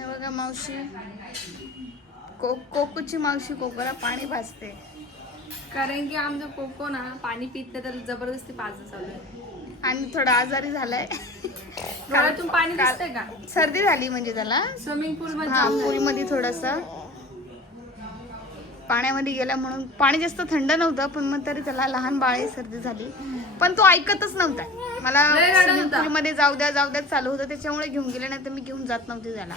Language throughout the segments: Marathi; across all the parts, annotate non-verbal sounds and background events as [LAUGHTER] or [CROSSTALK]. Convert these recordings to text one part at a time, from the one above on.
हे बघा मावशी. को कोकोची मावशी कोकोला पाणी भाजते. कारण की आमचं कोको ना पाणी पित तर जबरदस्ती पाजत चालू आहे. आणि थोडा आजारी झालाय. डोळ्यातून पाणी दिसतंय का? सर्दी झाली म्हणजे त्याला. स्विमिंग पूल हा मध्ये थोडासा. पाण्यामध्ये गेला म्हणून पाणी जास्त थंड नव्हतं पण मग तरी त्याला लहान बाळ सर्दी झाली. पण तो ऐकतच नव्हता. मला स्विमिंग. पूलमध्ये जाऊ द्या जाऊ द्या चालू होतं. त्याच्यामुळे घेऊन गेले नाही तर मी घेऊन जात नव्हते त्याला.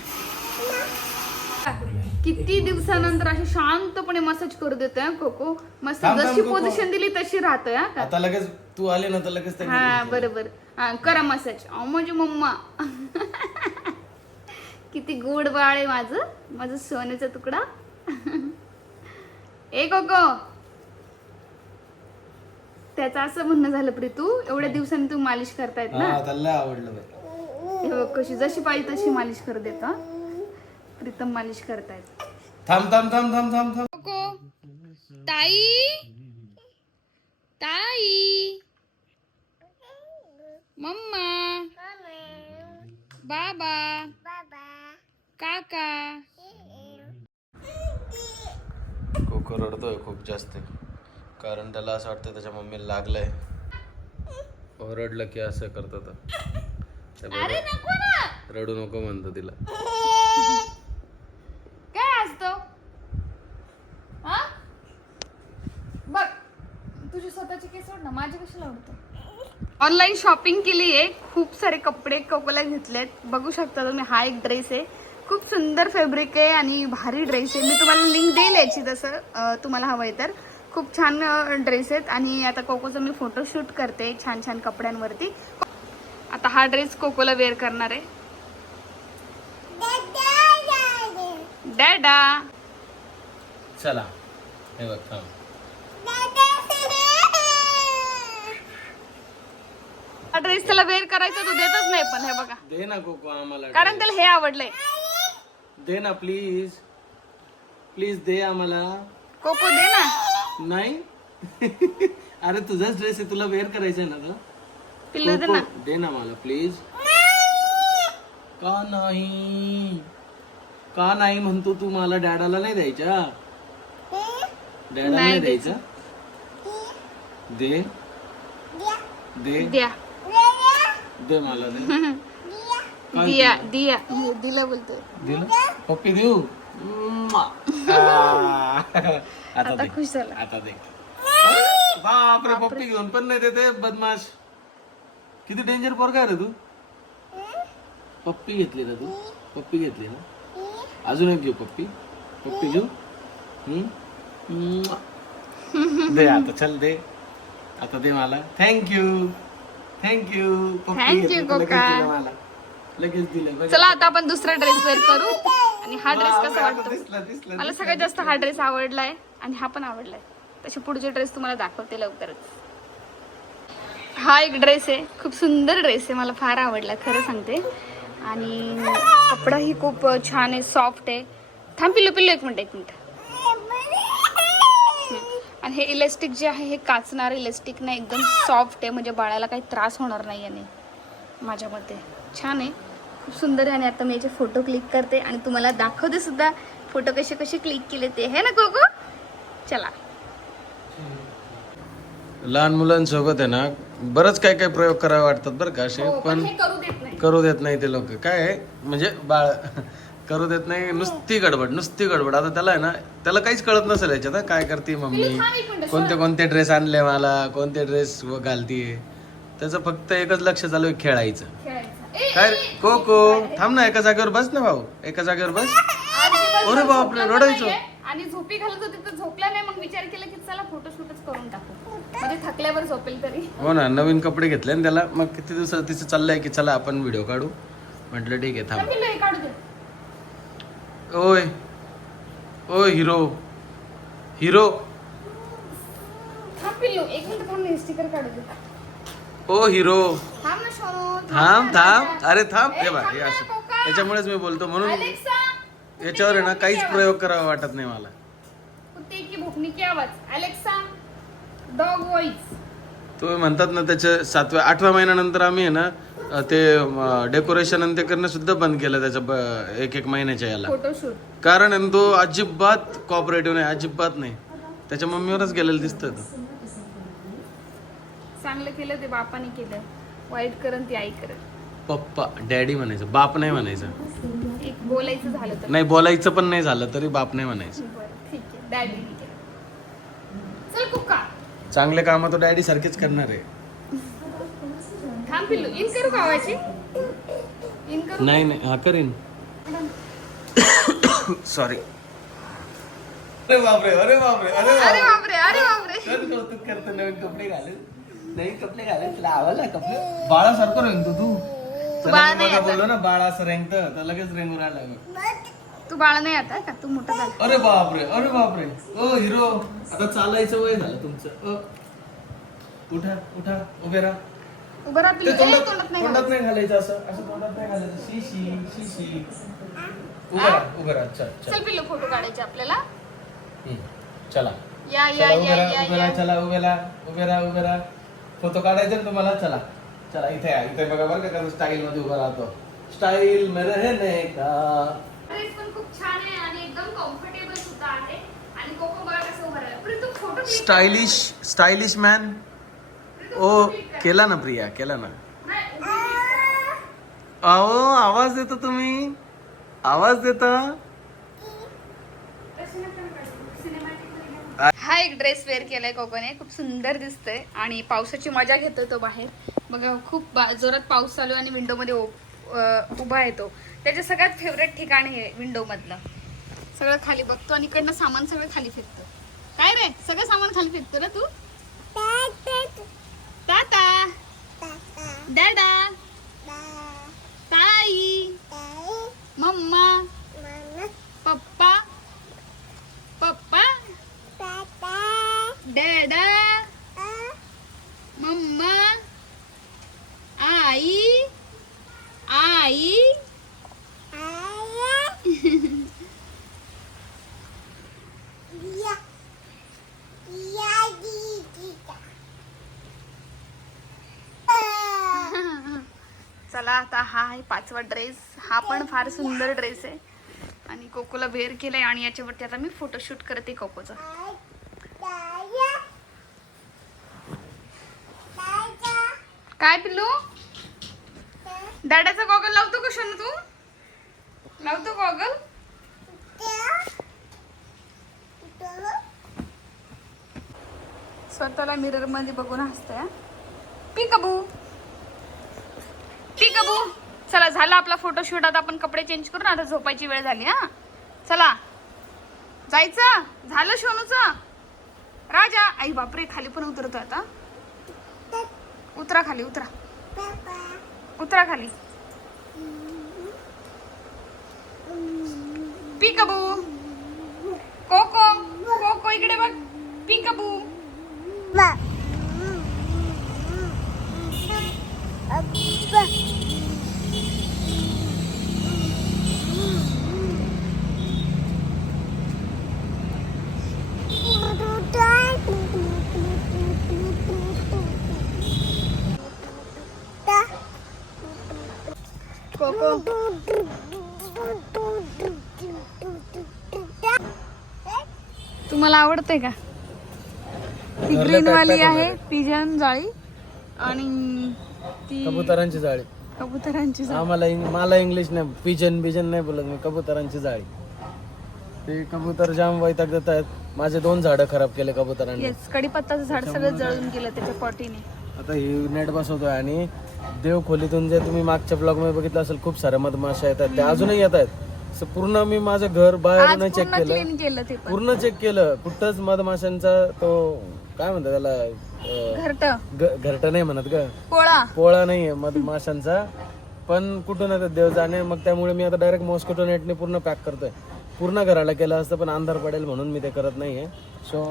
किती दिवसानंतर अशी शांतपणे मसाज करू देतोय हा कोको? मस्त थांब, थांब, जशी कोको. पोझिशन दिली तशी राहतोय हा का? आता लगेच तू आले ना तर लगेच त्यांनी हा बरोबर. हा करा मसाज अहो माझी मम्मा. किती गोड बाळ आहे माझं. माझं सोन्याचा तुकडा. ए कोको. त्याचं असं म्हणणं झालं प्रीतू एवढ्या दिवसांनी तू मालिश करतायत ना. हा त्याला लय आवडलं बाई हे बघ कशी जशी पाहिजे तशी मालिश कर देत हा. प्रीतम मालिश करतायत. थांब थांब थांब थांब थांब थांब. ताई? ताई? मम्मा? बाबा? काका? कोको रडतोय खूप जास्त. कारण त्याला असं वाटतं त्याच्या मम्मीला लागलंय. ओरडलं की असं करत होतं त्या अरे बरोबर नको ना. रडू नको म्हणतो तिला. काय असतो हा? बघ तुझी स्वतःची केस सोड ना माझी कशाला आवडतं ऑनलाईन शॉपिंग केली आहे खूप सारे कपडे कोकोला घेतलेत. बघू शकता तुम्ही हा एक ड्रेस आहे. खूप सुंदर फॅब्रिक आहे आणि भारी ड्रेस आहे. मी तुम्हाला लिंक देईल याची तसं तुम्हाला हवंय तर. खूप छान ड्रेस आहेत. आणि आता कोकोचं मी फोटोशूट करते छान छान कपड्यांवरती. आता हा ड्रेस कोकोला वेअर करणार आहे. डॅडा! चला. हे बघ हा ड्रेस त्याला वेअर करायचा तो देतच नाही पण हे बघा. दे ना कोको आम्हाला कारण त्याला हे आवडलंय. दे ना प्लीज प्लीज दे आम्हाला. कोको दे ना. नाही? [LAUGHS] अरे तुझाच ड्रेस आहे तुला वेअर करायचा आहे ना तो पिल्लू दे ना. दे ना मला प्लीज का नाही? का नाही म्हणतो तू मला? डॅडाला नाही द्यायच्या डॅडाला नाही द्यायचा? दे. दे. द्या. दे मला दे. [LAUGHS] काय दिया दिया. दिला बोलतो दिलं? पप्पी देऊ. [LAUGHS] आ. आता आता दे. खुश झाला. आता दे. बापरे पप्पी घेऊन पण नाही देते बदमाश. किती डेंजर पोरगा आहे रे तू? पप्पी घेतली ना तू? पप्पी घेतली ना? अजून एक घेऊ पप्पी. पप्पी घेऊ? हम्म? दे आता चल दे. आता दे मला. Thank you thank you puppy Thank you, घेतली लगेच कोका. दिलं मला. लगेच दिलं बघ. चला आता आपण दुसरा ड्रेस वेअर करू. आणि हा ड्रेस कसा आता वाटतो? दिसला दिसला मला सगळ्यात जास्त हा ड्रेस आवडलाय. आणि हा पण आवडलाय. तसे पुढचे ड्रेस तुम्हाला दाखवते लवकरच. हा एक ड्रेस आहे. खूप सुंदर ड्रेस आहे. मला फार आवडला खरं सांगते. आणि कपडाही खूप छान आहे सॉफ्ट आहे. थांब पिल्लो पिल्लो एक मिनिट एक मिनिट. आणि हे इलेस्टिक जे आहे हे काचणार इलेस्टिक नाही. एकदम सॉफ्ट आहे. म्हणजे बाळाला काही त्रास होणार नाही याने. माझ्या मते. छान आहे. खूप सुंदर आहे. आणि आता मी याचे फोटो क्लिक करते. आणि तुम्हाला दाखवते सुद्धा फोटो कसे कसे क्लिक केले ते. हे ना कोको चला लहान मुलांसोबत आहे ना बरंच काय काय प्रयोग करावे वाटतात बरं का असे हो, पण हे करू देत नाही ते लोक काय म्हणजे बाळ करू देत नाही नुसती गडबड नुसती गडबड आता त्याला आहे ना त्याला काहीच कळत नसेल याच्यात हं, काय करते मम्मी कोणते कोणते ड्रेस आणले मला कोणते ड्रेस घालतीये त्याचं फक्त एकच लक्ष चालू आहे खेळायचं काय रे? कोको थांब ना एका जागेवर बस ना भाऊ एका जागेवर बस अरे बापरे, रडायचं. आणि झोपी घालत होती तर झोपला नाही मग विचार केला की चला फोटोशूटच करून टाकू. म्हणजे थकल्यावर झोपेल तरी. हो ना नवीन कपडे घेतले ना त्याला मग किती दिवसात तिचं चाललंय की चला आपण व्हिडिओ काढू? म्हटलं ठीक आहे थांब. पिल्लू काढू दे. ओय ओय हिरो. हिरो. थांब पिल्लू एक मिनिट थांब हे स्टिकर काढू दे. ओ हिरो. थांब ना शोनू थांब. अरे थांब. हे बघ हे असं. कोका. याच्यामुळेच मी बोलतो म्हणून अलेक्सा! याच्यावर आहे ना काहीच प्रयोग करावा वाटत नाही मला. कुत्ते की भुकणी की आवाज अलेक्सा डॉग तुम्ही म्हणतात ना त्याच्या सातव्या आठव्या महिन्यानंतर आम्ही आहे ना ते डेकोरेशन आणि ते करणं सुद्धा बंद केलं त्याच्या एक एक महिन्याच्या याला. फोटोशूट कारण आहे ना तो अजिबात कॉपरेटिव्ह नाही अजिबात नाही. त्याच्या मम्मीवरच गेलेलं दिसतं तो. चांगलं केलं ते बापाने केलं. वाईट करन ती आई करत पप्पा डॅडी म्हणायचं बाप नाही म्हणायचं. एक बोलायचं झालं तर. नाही बोलायचं पण नाही झालं तरी बाप नाही म्हणायचं. बरं ठीक आहे. डॅडीने केलं चल कुक्का. चांगले कामं तो डॅडी सारखेच करणार आहे. थांब पिल्लू इन करू गावाची इन करू? नाही नाही हा करीन. सॉरी अरे बापरे अरे बापरे अरे अरे बापरे अरे बापरे. कौतुक करतो नवीन कपडे घालून. नवीन कपडे घालून तुला आवडला कपडे? बाळासारखं रंगतो तू. मी बघा बोललो ना बाळा असं रंगतं तर लगेच रंगून राहिला तू बाळ नाही आता का? तू मोठा झाला. अरे बापरे अरे बापरे. ओ हिरो आता चालायचं वय झालं तुमचं. अ. उठा उठा उभे राहा. उभं राहा ते पिल्लू. ए, तोंडात तोंडात नाही तोंडात नाही घालायचं. असं? असं तोंडात नाही घालायचं. शी शी शी शी. उभं राहा उभं राहा. चल चल. चल पिल्लू फोटो काढायचे आपल्याला. हम्म. चला. या या चला उभे या राहा या उभे या. राहा चला उभे राहा उभे राहा उभे राहा. फोटो काढायचे ना तुम्हाला? चला. चला इथे या. इथे बघा बरं का स्टाईल मध्ये उभा राहतो. स्टाईल में रहने का. ड्रेस पण खूप छान आहे आणि एकदम कम्फर्टेबल सुद्धा आहे. आणि कोको बघा कसं उभं राहिलं? तू फोटो. स्टायलिश स्टायलिश मॅन ओ. केला ना प्रिया केला ना. अहो आवाज देता तुम्ही? आवाज देता? हा एक ड्रेस वेअर केलाय कोकोने. खूप सुंदर दिसतंय. आणि पावसाची मजा घेतो तो बाहेर. बघा खूप जोरात पाऊस चालू आणि विंडो मध्ये उभा आहे तो. त्याच्या सगळ्यात फेवरेट ठिकाण आहे विंडो मधलं सगळं खाली बघतो आणि इकडनं सामान सगळं खाली फेकतो काय रे? सगळं सामान खाली फेकतो ना तू? ताता. दादा. ताई. मम्मा पप्पा पप्पा डॅडा मम्मा आई आई चला आता हा आहे पाचवा ड्रेस. हा पण फार सुंदर ड्रेस आहे. आणि कोकोला वेअर केलाय आणि याच्यावरती आता मी फोटोशूट करते कोकोचा. काय पिल्लू? दादाचा गॉगल लावतो का शनू तू? लावतो गॉगल स्वतःला मिररमध्ये बघून हसतय पिकबू पिकबू चला झाला आपला फोटोशूट आता आपण कपडे चेंज करून आता झोपायची वेळ झाली हा? चला. जायचं? झालं शोनूचं? राजा. आई बापरे खाली पण उतरतो आता. उतरा खाली उतरा. उतरा खाली. पिकबू. कोको कोको इकडे बघ. पिकबू. तुम्हाला आवडते का? ती ग्रीन वाली आहे पिजन जाळी आणि ती कबुतरांची जाळी. कबुतरांची जाळी. आम्हाला इंग- मला इंग्लिश नाही पिजन बिजन नाही बोलत मी कबुतरांची जाळी. ते कबूतर जाम वैताग देत आहेत माझे दोन झाडं खराब केले कबुतरांनी. येस कडीपत्ताचं झाड सगळं जळून गेलं त्याच्या पॉटीने. आता ही नेट बसवतोय आणि देव खोलीतून जे तुम्ही मागच्या ब्लॉगमध्ये बघितलं असेल खूप साऱ्या मधमाशा येतात. त्या अजूनही येत आहेत. पूर्ण मी माझं घर आज बाहेरून चेक केलं. पूर्ण चेक केलं. कुठंच मधमाशांचा तो काय म्हणतात त्याला घरट. नाही म्हणत ग. पोळा. पोळा नाहीये मधमाशांचा. पण कुठून येतात देव जाणे? मग त्यामुळे मी आता डायरेक्ट मॉस्किटो नेटने पूर्ण पॅक करतोय. पूर्ण घराला केलं असतं पण अंधार पडेल म्हणून मी ते करत नाहीये. सो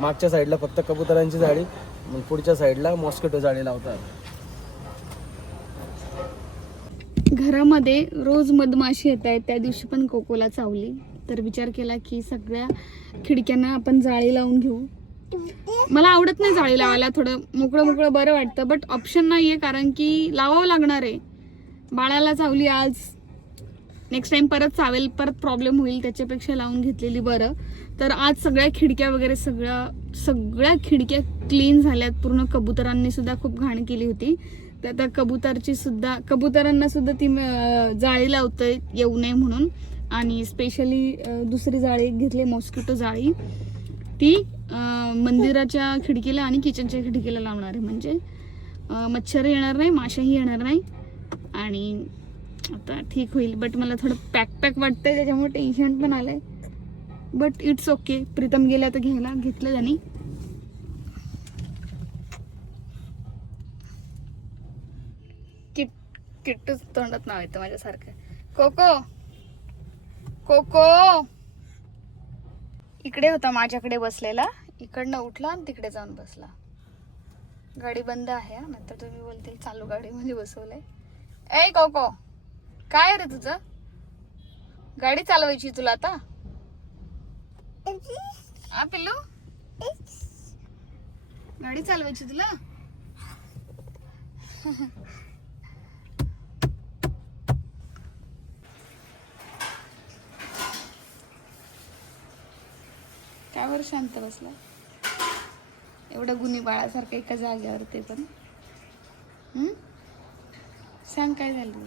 मागच्या साईडला फक्त कबुतरांची जाळी पुढच्या साईडला मॉस्किटो जाळी लावतात. घरामध्ये रोज मधमाशी येत आहेत. त्या दिवशी पण कोकोला चावली. तर विचार केला की सगळ्या खिडक्यांना आपण जाळी लावून घेऊ. मला आवडत नाही जाळी लावायला. थोडं मोकळं मोकळं बरं वाटतं. बट ऑप्शन नाही आहे कारण की लावावं लागणार आहे. बाळाला चावली आज. नेक्स्ट टाइम परत चावेल परत प्रॉब्लेम होईल. त्याच्यापेक्षा लावून घेतलेली बरं. तर आज सगळ्या खिडक्या वगैरे सगळ्या सगळ्या खिडक्या क्लीन झाल्यात. पूर्ण कबुतरांनी सुद्धा खूप घाण केली होती. तर त्या कबुतरची सुद्धा कबुतरांना सुद्धा ती जाळी लावतंय येऊ नये म्हणून. आणि स्पेशली दुसरी जाळी घेतली मॉस्किटो जाळी. ती मंदिराच्या खिडकीला आणि किचनच्या खिडकीला लावणार आहे म्हणजे मच्छर येणार नाही माशाही येणार नाही. आणि आता ठीक होईल बट मला थोडं पॅक पॅक वाटतंय त्याच्यामुळे टेन्शन पण आलंय. बट इट्स ओके प्रीतम गेल्या तर घ्यायला घेतलं त्यांनी किट किट्टूच तोंडात नाव येतं माझ्यासारखं. कोको! कोको! इकडे होता माझ्याकडे बसलेला. इकडनं उठला आणि तिकडे जाऊन बसला. गाडी बंद आहे. नंतर तुम्ही बोलतील चालू गाडीमध्ये बसवलंय. ए कोको! काय रे तुझं? गाडी चालवायची तुला आता? हा पिल्लू? गाडी चालवायची तुला? [LAUGHS] काय शांत बसला. एवढं गुन्हे बाळासारखं एका जागेवर ते पण. सांग काय झालं?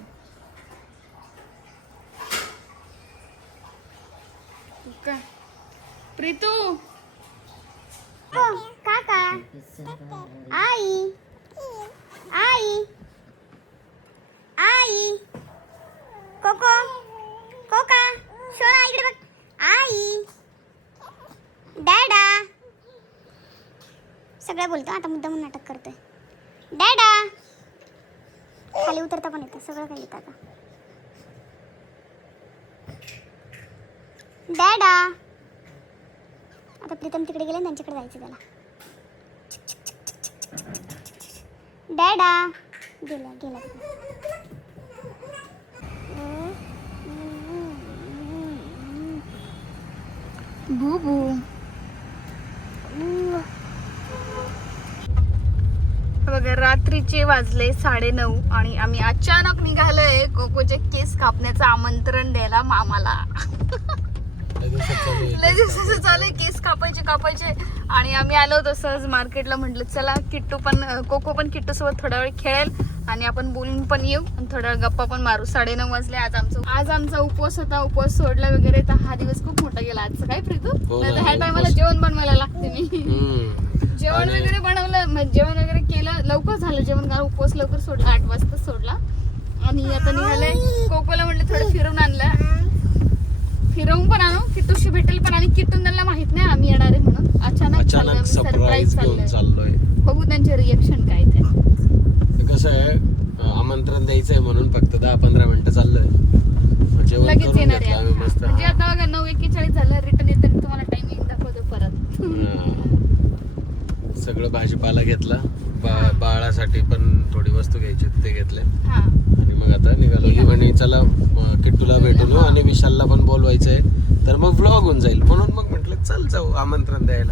का? प्रीतू! काका! आई! आई! आई! कोको सोना इकडे बघ आई डॅडा सगळं बोलतो आता मुद्दा म्हणून नाटक करतोय. डॅडा! खाली उतरता पण येतं सगळं काही येतं आता. डॅडा! आता प्रीतम तिकडे गेले त्यांच्याकडे जायचं त्याला. डॅडा! गेला गेला. बू बू. रात्रीचे वाजले साडे नऊ आणि आम्ही अचानक निघालोय कोकोचे केस कापण्याचं आमंत्रण द्यायला मामाला. दिवसाचं चालू केस कापायचे कापायचे. आणि आम्ही आलो होतो सहज मार्केटला म्हटलं चला किट्टू पण कोको पण किट्टू सोबत थोडा वेळ खेळेल आणि आपण बोलून पण येऊ आणि थोडा वेळ गप्पा पण मारू. साडे नऊ वाजले आज आमचा आज आमचा उपवास होता उपवास सोडला वगैरे तर हा दिवस खूप मोठा गेला. आजचं काय प्रीतू? हो नाही ह्या टायमाला उपवास. जेवण बनवायला लागते मी. जेवण वगैरे बनवलं म्हणजे जेवण वगैरे केलं लवकर झालं जेवण कारण उपवास लवकर सोडला आठ वाजता सोडला. आणि आता निघाले कोकोला म्हटलं थोडं फिरून आणलं फिरवून पण आणू किट्टूशी भेटेल पण आणि किट्टून त्यांना माहीत नाही आम्ही येणार आहे म्हणून. अचानक सरप्राईज चाललोय. बघू त्यांचे रिएक्शन काय ते. कसं आहे आमंत्रण द्यायचंय म्हणून फक्त दहा पंधरा मिनिटं चाललोय. लगेच येणार आहे. म्हणजे आता बघा नऊ एक्केचाळीस झालं रिटर्न येताना तुम्हाला टायमिंग दाखवतो परत हा. सगळं भाजीपाला घेतला. बा- बाळासाठी पण थोडी वस्तू घ्यायची ते घेतले. आणि मग आता निघालो. ही म्हणे चला किट्टूला भेटून आणि विशालला पण बोलवायचंय. तर मग व्लॉग होऊन जाईल. म्हणून मग म्हटलं चल जाऊ आमंत्रण द्यायला.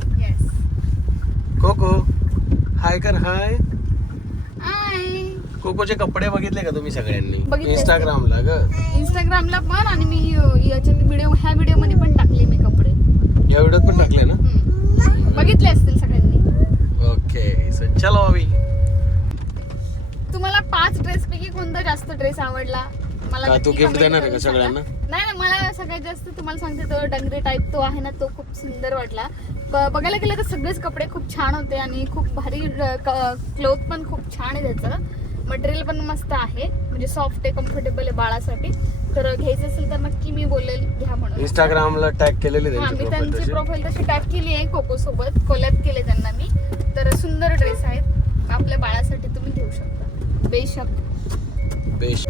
कोको हाय कर हाय कोकोचे कपडे बघितले का तुम्ही सगळ्यांनी. इंस्टाग्रामला ग. इंस्टाग्रामला पण आणि मी अ, याच्यात व्हिडिओ ह्या व्हिडिओमध्ये पण टाकले मी कपडे. या व्हिडिओत पण टाकले ना. बघितले असतील सगळ्यांनी ओके सो चलो अभी. तुम्हाला पाच ड्रेस पैकी कोणता जास्त ड्रेस आवडला? मला तू comment देणार आहे का सगळ्यांना? सांगा. नाही नाही मला सगळ्यात जास्त तुम्हाला सांगते तो डंगरी टाईप तो आहे ना तो खूप सुंदर वाटला. बघायला गेलं तर सगळेच कपडे खूप छान होते आणि खूप भारी क्लोथ पण खूप छान आहे त्याचं. मटेरियल पण मस्त आहे. म्हणजे सॉफ्ट आहे कम्फर्टेबल आहे बाळासाठी. तर घ्यायचं असेल तर नक्की मी बोलेल घ्या म्हणून. इंस्टाग्रामला टॅग केलेली त्यांची मी त्यांची तशी. प्रोफाईल तशी टॅग केली आहे कोको सोबत कोलॅब केले त्यांना मी. तर सुंदर ड्रेस आहेत. आपल्या बाळासाठी तुम्ही घेऊ शकता. बेशक. बेश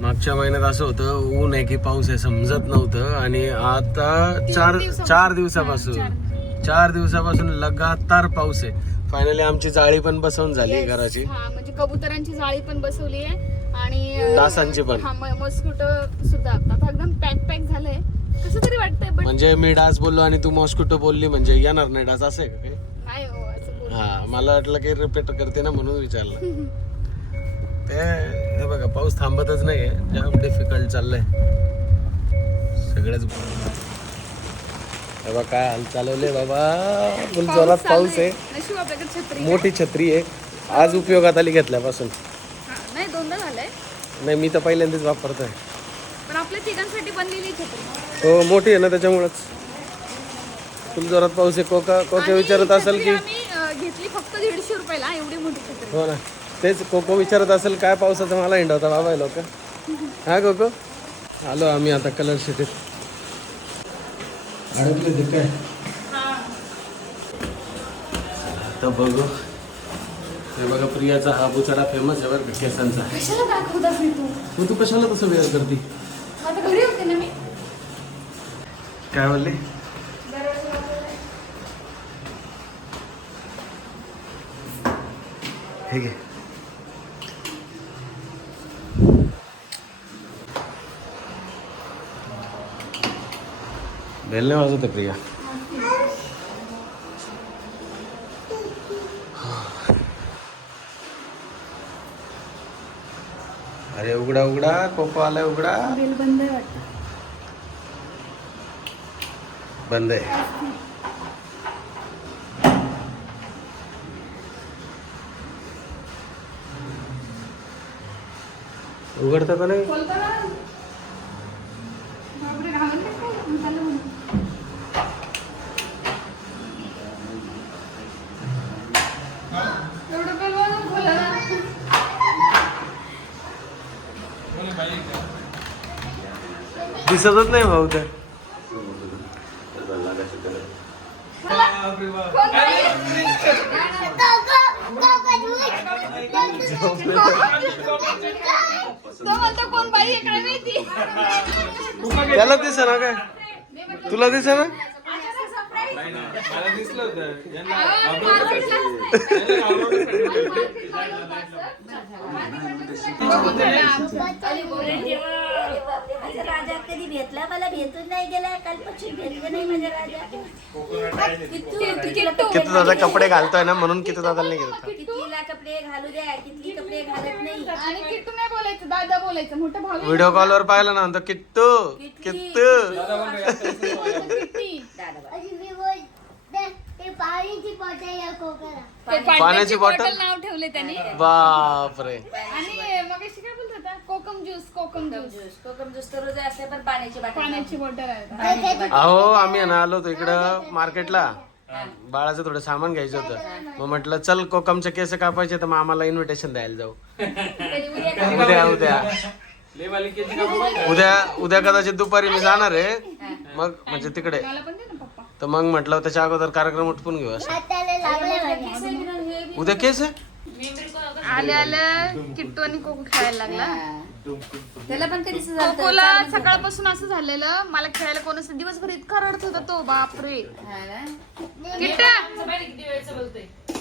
मागच्या महिन्यात असं होतं ऊन आहे की पाऊस आहे समजत नव्हतं आणि आता चार चार दिवसापासून. चार. दिवसापासून. लगातार पाऊस आहे. फायनली आमची जाळी पण बसवून झाली. घराची. हा म्हणजे कबुतरांची जाळी पण बसवली आहे. आणि डासांची पण. हा मस्किटो सुद्धा. आता एकदम पॅक पॅक झालंय. कसं तरी वाटतंय म्हणजे मी डास बोललो आणि तू मॉस्किटो बोलली म्हणजे येणार नाही डास असं हो मला वाटलं की रिपीट करते ना म्हणून विचारलं. ते हे बघा पाऊस थांबतच नाहीये. जाम डिफिकल्ट चाललंय. सगळ्याच हे बघा काय हाल चालवले बाबा. फुल जोरात पाऊस आहे. मोठी छत्री आहे. आज उपयोगात आली घेतल्यापासून. नाही दोनदा झालंय. नाही मी तर पहिल्यांदाच वापरतोय. पण आपल्या तिघांसाठी बनलेली छत्री. हो मोठी आहे ना त्याच्यामुळंच. फुल जोरात पाऊस आहे. कोका कोका विचारत असेल की घेतली फक्त दीडशे रुपयाला एवढी मोठी छत्री हो ना. तेच कोको विचारत असेल काय पावसाचं मला हिंडवता बाबा लोक? हा कोको? आलो आम्ही आता कलर शेतीत अडकले ते काय? आता बघू. हे बघा प्रियाचा हा बुचडा फेमस आहे बरं केसांचा. कशाला दाखवतास मी तू? मग तू कशाला तसं वेळ करते? आता घरी होते ना मी. काय म्हणले? हे घे बेल नाही वाजवते प्रिया? अरे उघडा उघडा कोको आलाय उघडा. बेल बंद आहे वाटतं बंद आहे उघडतं का नाही बोलतो ना बापरे, घाबरले त्याला दिसा ना काय? तुला दिसा ना नाही. [LAUGHS] राजा कधी भेटला मला? भेटून नाही गेला. भेटले नाही राजा. किती दादा कपडे घालतोय ना म्हणून किती दादा नाही घेत कितलीला कपडे घालू द्या. कितली कपडे घालत नाही. आणि किट्टू नाही बोलायचं दादा बोलायचं. मोठा भाऊ आहे. व्हिडिओ कॉलवर पाहिलं ना म्हणतो किट्टू किट्टू. किट्टी. दादा ते पाण्याची पाण्याची बॉटल? बॉटल नाव ठेवले त्यांनी. बापरे. आणि मग काय बोलत होता? Kokum juice kokum juice. Juice kokum juice तर रोज असते पण पाण्याची बाटली पाण्याची बॉटल आहे. अहो आम्ही आहे ना आलो होतो इकडं मार्केटला. बाळाचं थोडं सामान घ्यायचं होतं. मग म्हटलं चल कोकमचे केस कापायचे तर मग आम्हाला इन्व्हिटेशन द्यायला [LAUGHS] जाऊ. उद्या उद्या उद्या. उद्या कदाचित दुपारी मी जाणार आहे. मग म्हणजे तिकडे. मला पण दे ना. पप्पा तर मग म्हटलं त्याच्या अगोदर कार्यक्रम उठपून घेऊ असं. उद्या केस आहे? आले आले. किट्टू आणि कोको खेळायला लागला. त्याला पण कोकोला सकाळपासून असं झालेलं मला खेळायला कोणच नाही. दिवसभर इतका रडत होता तो बापरे. किट्टा!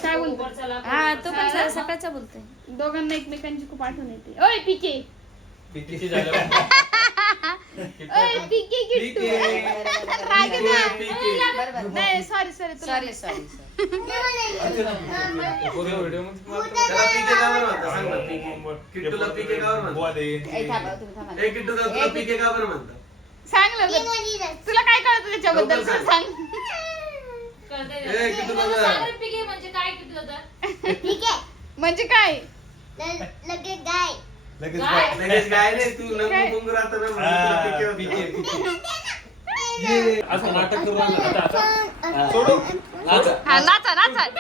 काय बोलतो? हा तो पण सकाळचा बोलतोय. दोघांना एकमेकांची खूप आठवण येते. ओय पिके ओय पिके किट्टू राग येतो. नाही सॉरी सॉरी सॉरी सॉरी त्याला पिके का बरं म्हणतात? सांग ना, पिके. किट्टूला पिके का बरं म्हणतात? ए, किट्टू. का तुला. काय कळतं त्याच्याबद्दल सांग. सांग ए, किट्टू का बरं? म्हणजे काय [LAUGHS] लगेच गाय लगेच गाय नाही तू नंबर गुंग राहतं ना म्हणून तुला पिके पिके [LAUGHS] असं नाटक. आता- आता. सोडू. नाचा. हा नाचा नाचा [LAUGHS]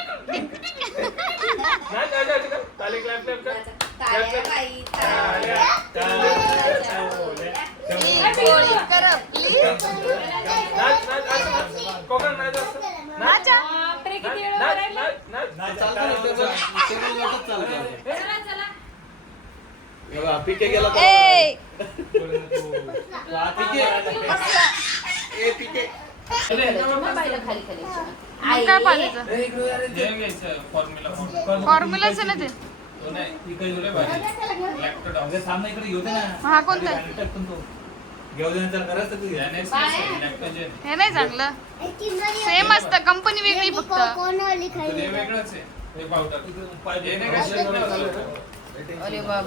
नाच, नाच, नाच, नाच. ताली clap, clap, clap. ताऱ्या बाई ताल्या, ताल्या, चवल्या. करा प्लीज नाच, नाच, नाच, नाच. कोकण नाच असं. नाच. नाचा नाच, नाच, नाच, नाच. चालतं ना, टेबल- टेबल वाटत चालतं. हे बघा, पिके गेला ए! पिके ए पिके बाईला खाली खाली मग काय पाहिजे? हे घ्यायचं formula. फॉर्म्युलाच आहे ना ते. कोणता. हे नाही चांगलं. सेम असतं कंपनी वेगळी फक्त.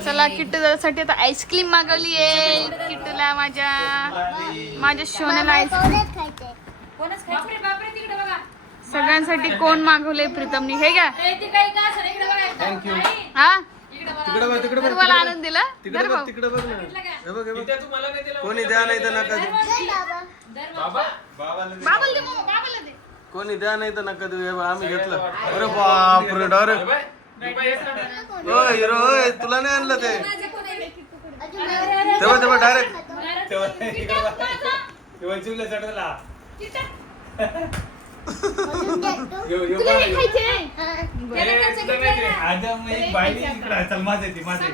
चला किट्टूसाठी आता आईस्क्रीम मागवली आहे. किट्टूला माझ्या माझ्या शोनाला आईस्क्रीम सगळ्यांसाठी कोण मागवले प्रीतमनी? हे घ्या. ए, ते काही का असं इकडे बघा. थँक्यू हा? तिकडे बघ तिकडे बघ तुम्हाला आणून दिलं? तिकडे धर बघ भाऊ. तिकडे बघ ना. हे बघ हे बघ. इथे तुम्हाला नाही दिला. कोणी द्या नाही तर नका देऊ. बाबा. बाबाला दे. बाबाला दे मग, बाबाला दे. कोणी द्या नाही तर नका देऊ. हे बघ, आम्ही घेतलं. अरे बापरे डायरेक्ट. ओ हिरो ओय, तुला नाही आणलं ते? तेव्हा तेव्हा डायरेक्ट तेव्हा हे हे, मग एक बाई इकडे. चल माझं माझं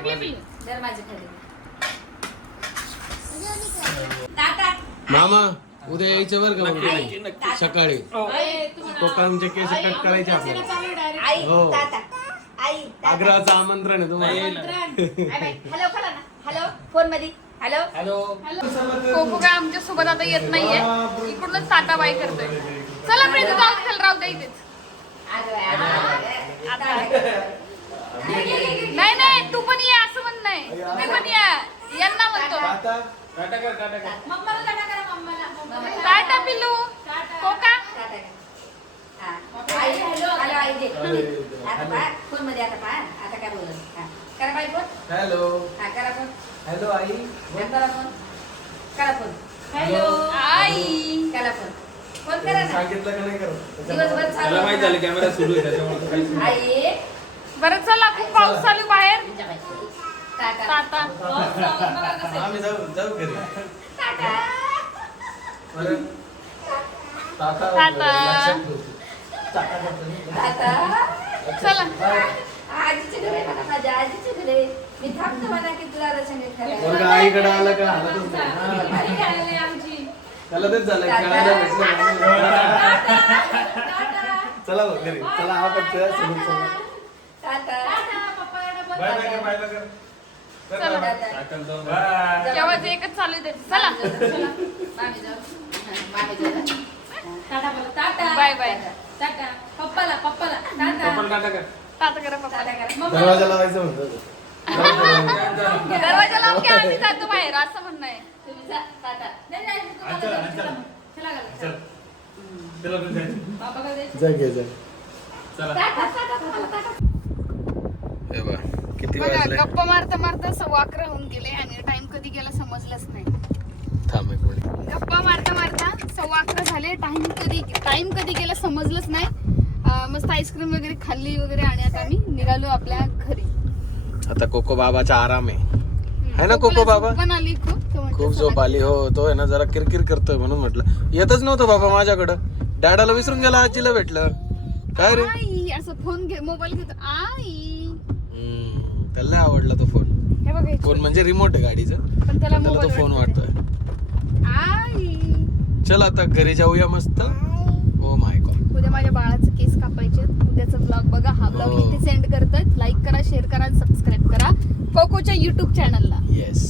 मामा उद्या यायचं बरं का सकाळी. कोकणचे केस कट करायचे आपल्याला आई हो. आग्रहाचं आमंत्रण आहे तुम्हाला. हॅलो खला ना. हॅलो फोनमध्ये हॅलो. हॅलो. कोको काय आमच्यासोबत आता येत नाहीये. इकडूनच ताटाबाई करतोय. चला प्रीत जाऊ दे, चल राहू दे इथेच. नाही नाही तू पण ये असं म्हण नाही. तुम्ही पण या. यांना म्हणतो. टाटा कर टाटा कर. मम्माला टाटा करा मम्माला. टाटा पिल्लू कोका टाटा करा. हा. आई हॅलो हॅलो आई दे आता पहा फोनमध्ये आता पहा आता काय बोलत हा करा बाई फोन हॅलो हा करा फोन हॅलो आई करा फोन करा फोन. हॅलो आई करा फोन. फोन करा ना. सांगितलं का नाही करत? दिवसभर चालू माहीत झालं कॅमेरा सुरू आहे त्याच्यामुळे तो काहीच नाही. आई. बरं चला खूप पाऊस चालू बाहेर. टाटा. टाटा. आम्ही जाऊ जाऊ घरी. टाटा. बरं. टाटा. टाटा. लक्षात ठेव. टाटा चला. आजीचे घरे माझ्या आजीचे घरे मी थांबतो म्हणा की तुला रचने पोरगा आईकडे आलं का? हालतच नाही. हा. आमची. त्याला तेच झालं खेळायला भेटलं चला भाऊ घरी. चला हा पण तुझ्या सोबत सोबत टाटा बाय बाय कर, बाय बाय. कर. कर चला. बाय. टाकल जाऊन. बाय. जेव्हा एकच चालू आहे ते. चला. मामी जाऊ मामी जाऊ. टाटा बोला. टाटा. Bye bye. टाटा. पप्पाला पप्पाला. टाटा. पप्पाला टाटा कर. टाटा करा पप्पा दरवाजा लावायचं म्हणतो. दरवाजा लावून घ्या आम्ही जातो बाहेर असं म्हणणं आहे तुम्ही जा टाटा नाही नाही चला, चला. चला घाला. चल. चला आपण जायचं. बाबाला द्यायचं. जा घे जा चला टाटा टाटा पप्पाला टाटा हे बघ किती बघा वाजले गप्पा मारता मारता सव्वा अकरा होऊन गेले आणि टाइम कधी गेला समजलंच नाही थांब एक मिनिट गप्पा मारता मारता सव्वा अकरा झाले टाइम कधी टाइम कधी गेला समजलंच नाही अं, मस्त आईस्क्रीम वगैरे खाल्ली वगैरे आणि आता आम्ही निघालो आपल्या घरी आता कोको बाबाचा आराम. आहे है ना कोको बाबा? खूप झोप. आली हो तो आहे ना जरा किरकिर करतोय म्हणून म्हटलं. येतच नव्हतं बाबा माझ्याकडं. डॅडाला विसरून गेला आजीला भेटलं. काय रे? आई असं फोन घे मोबाईल घेतो. आई. त्याला आवडला तो फोन फोन म्हणजे रिमोट आहे गाडीचं. पण त्याला तो फोन वाटतोय. आई. चल आता घरी जाऊया मस्त. ओ माय गॉड उद्या माझ्या बाळाचे केस कापायचे उद्याचा ब्लॉग बघा हा ब्लॉग हो. इथे सेंड करतात लाईक करा शेअर करा सबस्क्राईब करा. कोकोच्या युट्यूब चॅनलला येस